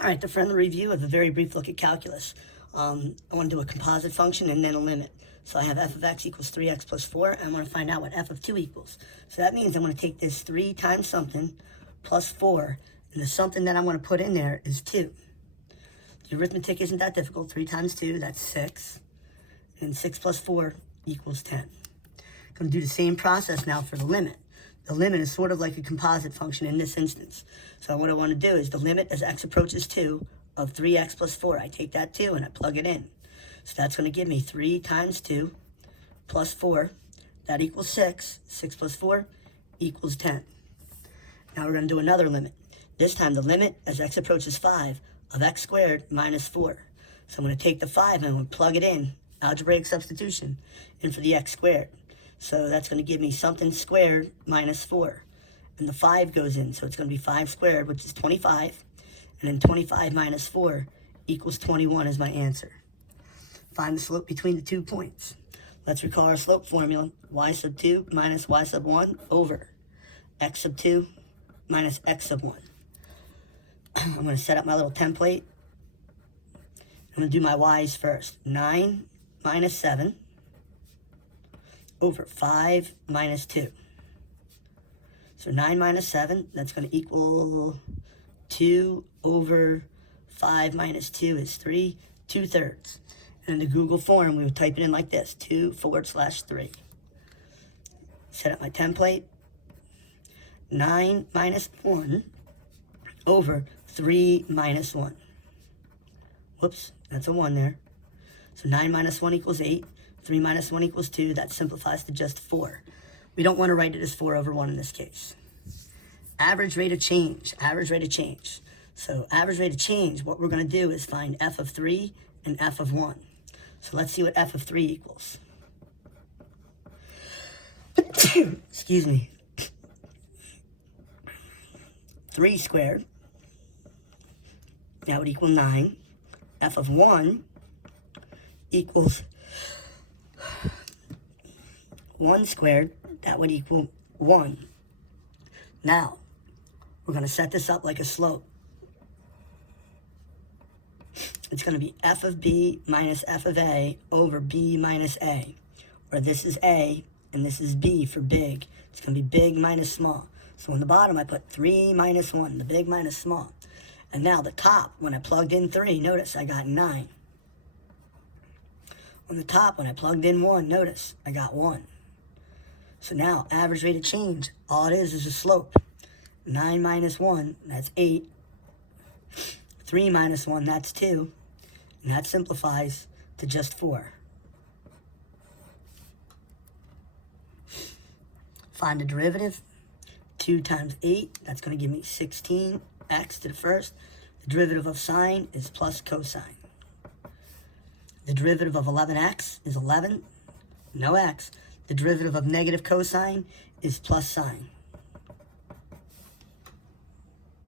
All right, the friendly review of a very brief look at calculus. I want to do a composite function and then a limit. So I have f of x equals 3x plus 4, and I want to find out what f of 2 equals. So that means I'm going to take this 3 times something plus 4, and the something that I'm going to put in there is 2. The arithmetic isn't that difficult. 3 times 2, that's 6. And 6 plus 4 equals 10. I'm going to do the same process now for the limit. The limit is sort of like a composite function in this instance. So what I want to do is the limit as x approaches 2 of 3x plus 4. I take that 2 and I plug it in. So that's going to give me 3 times 2 plus 4. That equals 6. 6 plus 4 equals 10. Now we're going to do another limit. This time the limit as x approaches 5 of x squared minus 4. So I'm going to take the 5 and I'm going to plug it in, algebraic substitution, in for the x squared. So that's going to give me something squared minus 4. And the 5 goes in, so it's going to be 5 squared, which is 25. And then 25 minus 4 equals 21 is my answer. Find the slope between the 2 points. Let's recall our slope formula. Y sub 2 minus y sub 1 over x sub 2 minus x sub 1. I'm going to set up my little template. I'm going to do my y's first. 9 minus 7 over 5 minus 2. So 9 minus 7, that's going to equal 2 over 5 minus 2 is 3, 2/3. And in the Google form, we would type it in like this, 2/3. Set up my template. 9 minus 1 over 3 minus 1. Whoops, that's a 1 there. So 9 minus 1 equals 8. 3 minus 1 equals 2. That simplifies to just 4. We don't want to write it as 4 over 1 in this case. Average rate of change. Average rate of change. So average rate of change, what we're going to do is find f of 3 and f of 1. So let's see what f of 3 equals. Excuse me. 3 squared. That would equal 9. F of 1 equals 1 squared. That would equal 1. Now, we're going to set this up like a slope. It's going to be f of b minus f of a over b minus a, where this is a and this is b for big. It's going to be big minus small. So on the bottom, I put 3 minus 1, the big minus small. And now the top, when I plugged in 3, notice I got 9. On the top, when I plugged in 1, notice I got 1. So now, average rate of change, all it is a slope. 9 minus 1, that's 8. 3 minus 1, that's 2. And that simplifies to just 4. Find the derivative. 2 times 8, that's going to give me 16x to the first. The derivative of sine is plus cosine. The derivative of 11x is 11, no x. The derivative of negative cosine is plus sine.